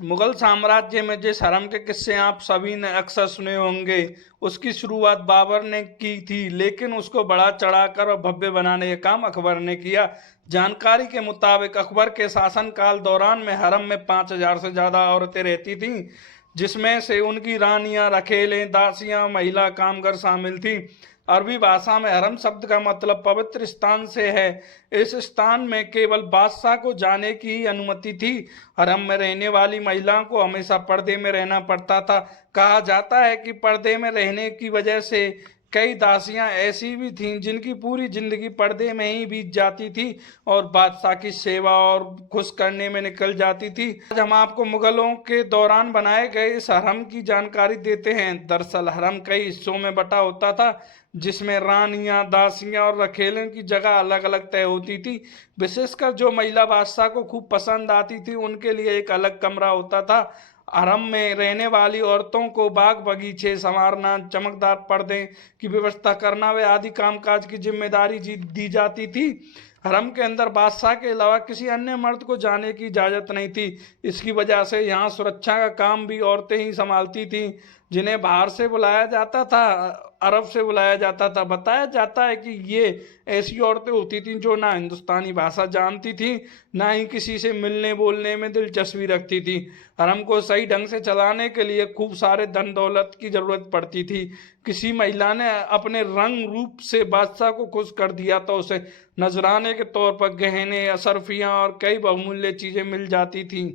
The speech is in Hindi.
मुगल साम्राज्य में जिस हरम के किस्से आप सभी ने अक्सर सुने होंगे, उसकी शुरुआत बाबर ने की थी, लेकिन उसको बढ़ा चढ़ाकर और भव्य बनाने का काम अकबर ने किया। जानकारी के मुताबिक अकबर के शासनकाल दौरान में हरम में 5,000 से ज्यादा औरतें रहती थीं, जिसमें से उनकी रानियां, रखेलें, दासियां, महिला कामगर शामिल थीं। अरबी भाषा में हरम शब्द का मतलब पवित्र स्थान से है। इस स्थान में केवल बादशाह को जाने की ही अनुमति थी। हरम में रहने वाली महिलाओं को हमेशा पर्दे में रहना पड़ता था। कहा जाता है कि पर्दे में रहने की वजह से कई दासियां ऐसी भी थीं जिनकी पूरी जिंदगी पर्दे में ही बीत जाती थी और बादशाह की सेवा और खुश करने में निकल जाती थी। आज हम आपको मुगलों के दौरान बनाए गए इस हरम की जानकारी देते हैं। दरअसल हरम कई हिस्सों में बटा होता था, जिसमें रानियां, दासियां और रखेलों की जगह अलग अलग तय होती थी। विशेषकर जो महिला बादशाह को खूब पसंद आती थी, उनके लिए एक अलग कमरा होता था। हरम में रहने वाली औरतों को बाग बगीचे संवारना, चमकदार पर्दे की व्यवस्था करना व आदि कामकाज की जिम्मेदारी दी जाती थी। हरम के अंदर बादशाह के अलावा किसी अन्य मर्द को जाने की इजाज़त नहीं थी। इसकी वजह से यहाँ सुरक्षा का काम भी औरतें ही संभालती थीं, जिन्हें बाहर से बुलाया जाता था, अरब से बुलाया जाता था। बताया जाता है कि ये ऐसी औरतें होती थीं जो ना हिंदुस्तानी भाषा जानती थीं, ना ही किसी से मिलने बोलने में दिलचस्पी रखती थी। हरम को सही ढंग से चलाने के लिए खूब सारे धन दौलत की जरूरत पड़ती थी। किसी महिला ने अपने रंग रूप से बादशाह को खुश कर दिया तो उसे नजराने के तौर पर गहने, अशरफियां और कई बहुमूल्य चीजें मिल जाती थीं।